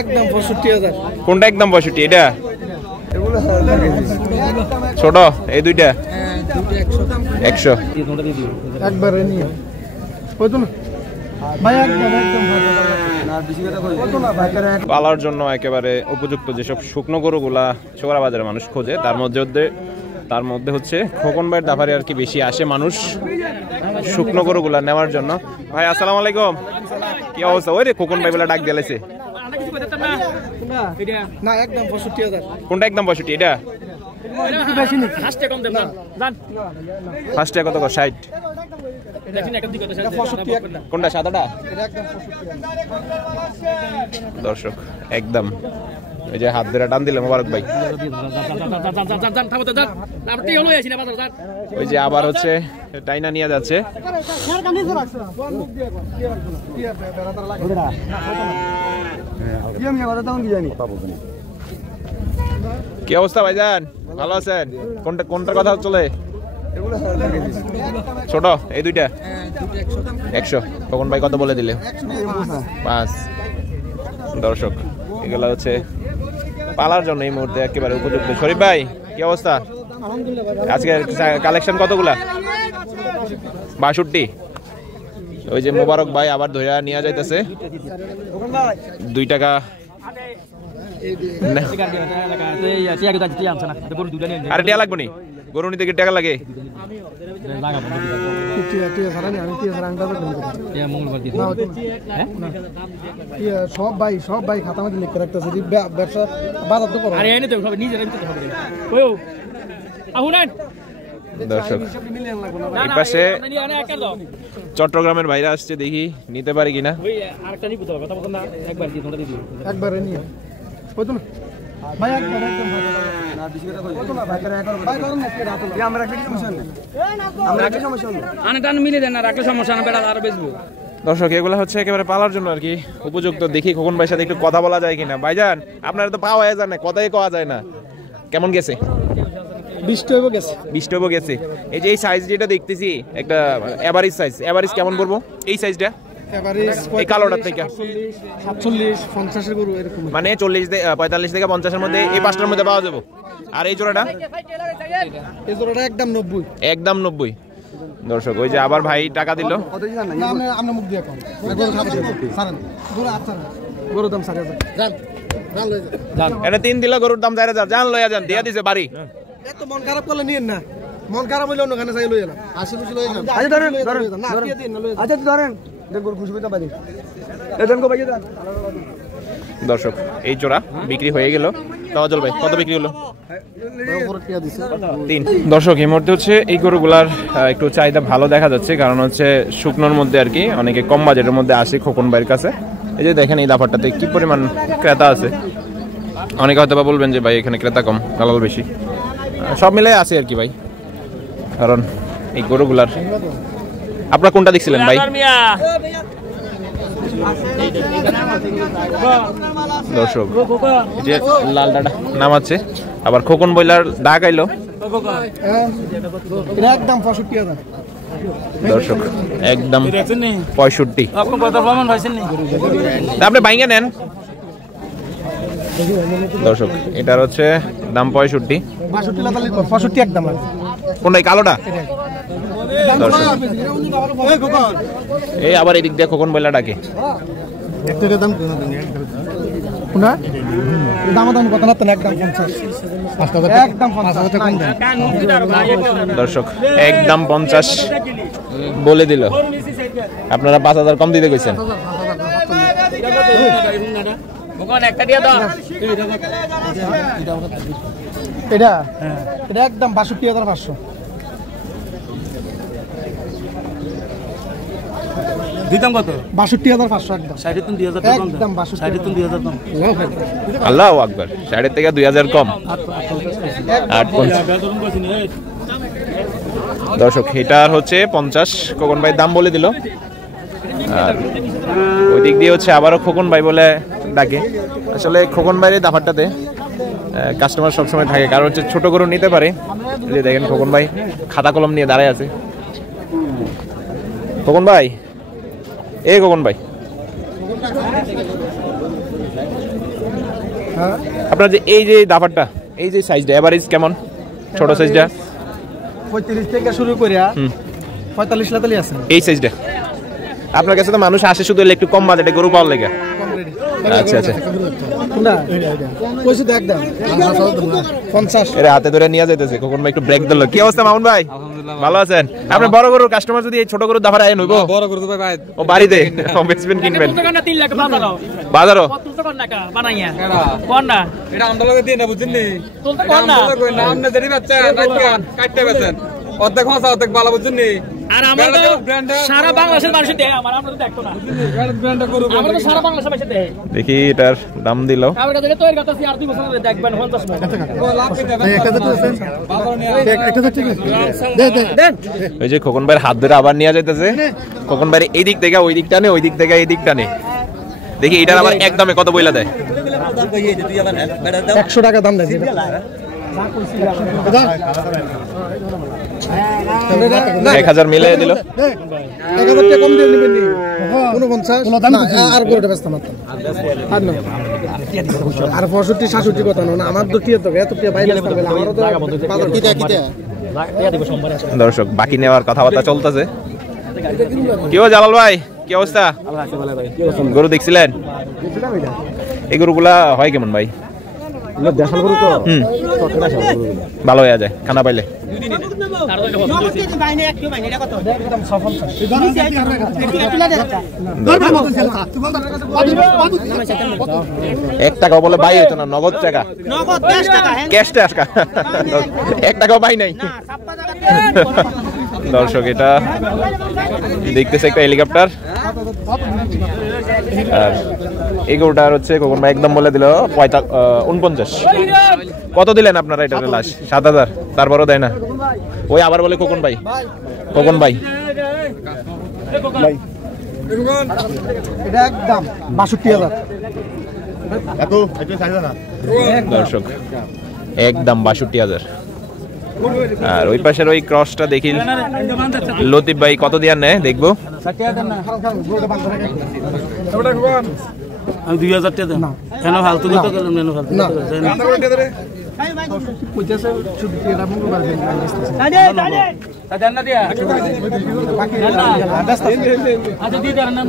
একদম ৬৫,০০০। কোনটা একদম ৬৫? এটা ছোট এই দুইটা ১০০। একবারে নিয়ে কইতো না ভাই, একদম পালার জন্য একেবারে উপযুক্ত যেসব শুকনো গরুগুলা চোরা বাজারে মানুষ খোঁজে তার মধ্যে হচ্ছে খোকন ভাইয়ের দাফারে আর কি বেশি আসে মানুষ শুকনো গরুগুলা নেওয়ার জন্য। ভাই আসসালামু আলাইকুম, কি অবস্থা? ওই রে খোকন ভাই বলে ডাক দিয়েছে। না একদম ৬৫,০০০। কোনটা একদম ৬৫? এটা ফার্স্টে কত? ৬০। কোনটা সাদাটা? দর্শক একদম এই যে হাত ধরে টান দিলে মোবারক ভাই। ওই যে আবার হচ্ছে টাইনা নিয়ে যাচ্ছে। কি অবস্থা ভাইজান, ভালো আছেন? কোনটার কথা চলে? ছোট এই দুইটা ১০০। খোকন ভাই কত বলে দিলে? ৫। দর্শক এগুলা হচ্ছে পালার জন্য এই মুহূর্তে একেবারে উপযুক্ত। শরীফ ভাই কি অবস্থা? আজকে কালেকশন কতগুলা? ৬২। ওই যে মোবারক ভাই আবার ধরে নিয়ে যাইতেছে ২ টাকা। আরে টাকা লাগবে নি? গরু নিতে টাকা লাগে? সব ভাই খাতা মধ্যে লিখে রাখতেছে ব্যবসা বাজার তো করো। দর্শক এই পাশে চট্টগ্রামের বাইরে আসছে, দেখি নিতে পারি কিনা। একবারে নিয়ে কইতো না ভাই, একদম দর্শক এগুলো হচ্ছে একেবারে পালার জন্য আর কি উপযুক্ত। দেখি খোকন ভাইয়ের সাথে একটু কথা বলা যায় কিনা। ভাইজান আপনারা তো পাওয়া যায় না, কথাই কওয়া যায় না। কেমন গেছে? ২০ গেছে। এই যে এই সাইজ যেটা দেখতেছি একটা এভারেজ সাইজ, এভারেজ কেমন করবো এই সাইজটা? এই কালোটার থেকে ৪৭-৫০ গরু এরকম, মানে ৪৫ থেকে ৫০-এর মধ্যে এই ৫টার মধ্যে পাওয়া যাবে। আর এই জোড়াটা একদম ৯০। একদম ৯০। দর্শক ওই যে আবার ভাই টাকা দিল। এটা ৩ দিল, গরুর দাম ৪,০০০। জান লইয়া যান, দিয়া দিছে বাড়ি। এত মন খারাপ করলে নিয়েন না, মন খারাপ হইলে অন্যখানে চাই লইয়া না। দর্শক এই জোড়া বিক্রি হয়ে গেল। তাওয়াজুল ভাই কত বিক্রি হলো? ৩। দর্শক এই মুহূর্তে হচ্ছে এই গরুগুলার একটু চাহিদা ভালো দেখা যাচ্ছে, কারণ হচ্ছে শুকনোর মধ্যে আর কি অনেকে কম বাজেটের মধ্যে আসে খোকন ভাইয়ের কাছে। এই যে দেখেন এই দাফারটাতে কি পরিমাণ ক্রেতা আছে। অনেকে হয়তো বা বলবেন যে ভাই এখানে ক্রেতা কম, দালাল বেশি। সব মিলে আছে আর কি ভাই, কারণ এই গরুগুলার। আপনারা কোনটা দেখছিলেন ভাই? দর্শক যে লাল ডাটা নামাচ্ছে, আবার খোকন বইলার ডাক আইলো। একদম ৬৫,০০০। দর্শক একদম ৬৫। আপনি বাইঙ্গা নেন। দর্শক এটার হচ্ছে দাম ৬৫। ৬৫ একদম। কোনটা কালোটা? দর্শক এই আবার এদিক দিয়ে খোকন বইলা ডাকে। দর্শক একদম ৫০ বলে দিল। আপনারা ৫,০০০ কম দিতে কইছেন। এটা একদম ৬২,৫০০। দিতাম কত? ৬২,৫০০ একদম। একদম ৬২,০০০। আল্লাহু আকবার, ৬০০ থেকে ২,০০০ কম। দর্শক এটার হচ্ছে ৫০ খোকন ভাই দাম বলে দিল। আর ওই দিক দিয়ে হচ্ছে আবারও খোকন ভাই বলে ডাকে। আসলে খোকন ভাইয়ের দাফারটাতে কাস্টমার সবসময় থাকে, কারণ হচ্ছে ছোট গরু নিতে পারে। যে দেখেন খোকন ভাই খাতা কলম নিয়ে দাঁড়ায় আছে। খোকন ভাই, এই খোকন ভাই হ্যাঁ আপনার যে এই যে দাফারটা, এই যে সাইজটা এভারেজ কেমন? ছোট সাইজটা 35 থেকে শুরু করে 45 লাতালি আছে। এই সাইজটা আপনার কাছে তো মানুষ আসে শুধু একটু কম বাজেটে গরু পাওয়ার লেগে। আচ্ছা আচ্ছা, এর হাতে ধরে নিয়ে যাইতেছে কখন ভাই একটু ব্রেক দিল। কি অবস্থা মামুন ভাই? ভালো আছেন? আপনি বড় গরুর কাস্টমার যদি এই ছোট গরুর দাফার আয় নইবো? বড় গরু তো ভাই ও বাড়িতে বেচবেন কিনবেন। 3 লাখ বাজারও বাজারও কত কোন টাকা বানাইয়া কোন না এটা আমরা লগে দিয়ে না বুঝছেন নি? তুলতে কোন না নাম না দেরি বাচ্চা রাতকান কাটতে বেছেন অর্ধেক হাসা অর্ধেক বালা বুঝছেন নি? আর আমরা তো সারা বাংলাদেশের মানুষ দেয়, আমরা তো দেখতো না। আমরা তো সারা বাংলাদেশের মানুষ দেয়। দেখি এটার দাম দিল। আমরা যদি তৈরি করতেছি আর 2 বছর ধরে দেখবেন 50 দেন। ওই যে খোকন ভাইয়ের হাত ধরে আবার নিয়ে যাইতেছে। খোকন ভাই এই দিক থেকে ওই দিক টানে, ওই দিক থেকে এই দিক টানে। দেখি এটার আবার একদমে কত বইলা দেয়? 100 টাকা দাম দেয়। 1000 মিলাই দিল। 1000 টাকা কম দিয়ে নেবেন নি? 49 আর গরুটা ব্যস্ত মাত্র আর 65 66 কথা না, আমার তো টিয়া তো এত টিয়া বাইরে আসতে হবে। আমারও তো বাজার কিটা দর্শক বাকি নেওয়ার কথাবার্তা চলতেছে। কি ও জালাল ভাই, কি অবস্থা? গরু দেখছিলেন? এই গরুগুলা হয় কেমন ভাই? ভালো হয়ে যায় খানা পাইলে। এক টাকাও বলে বাই হইতো না, নগদ টাকা, ক্যাশ টাকা, 1 টাকাও বাই নাই। দর্শক এটা দেখতেছে একটা হেলিকপ্টার। আর এই গরুটার হচ্ছে কখন ভাই একদম বলে দিল 49। কত দিলেন আপনারা এটা লাশ? 7000। তারপরও দেয় না। ওই আবার বলে খোকন ভাই, খোকন ভাই এটা একদম 62000। দর্শক একদম 62000। আর ওই পাশের ওই ক্রসটা দেখি লতিফ ভাই কত দিয়ে নেয় দেখবো। আমি 2000 টাকা দেন কেন ফালতু তো গেলাম কেন ফালতু আচ্ছা দিয়ে দেন না।